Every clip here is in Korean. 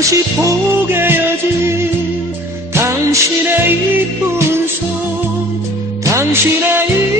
다시 보게 여진 당신의 이쁜 손 당신의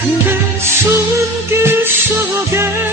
그 숨길 속에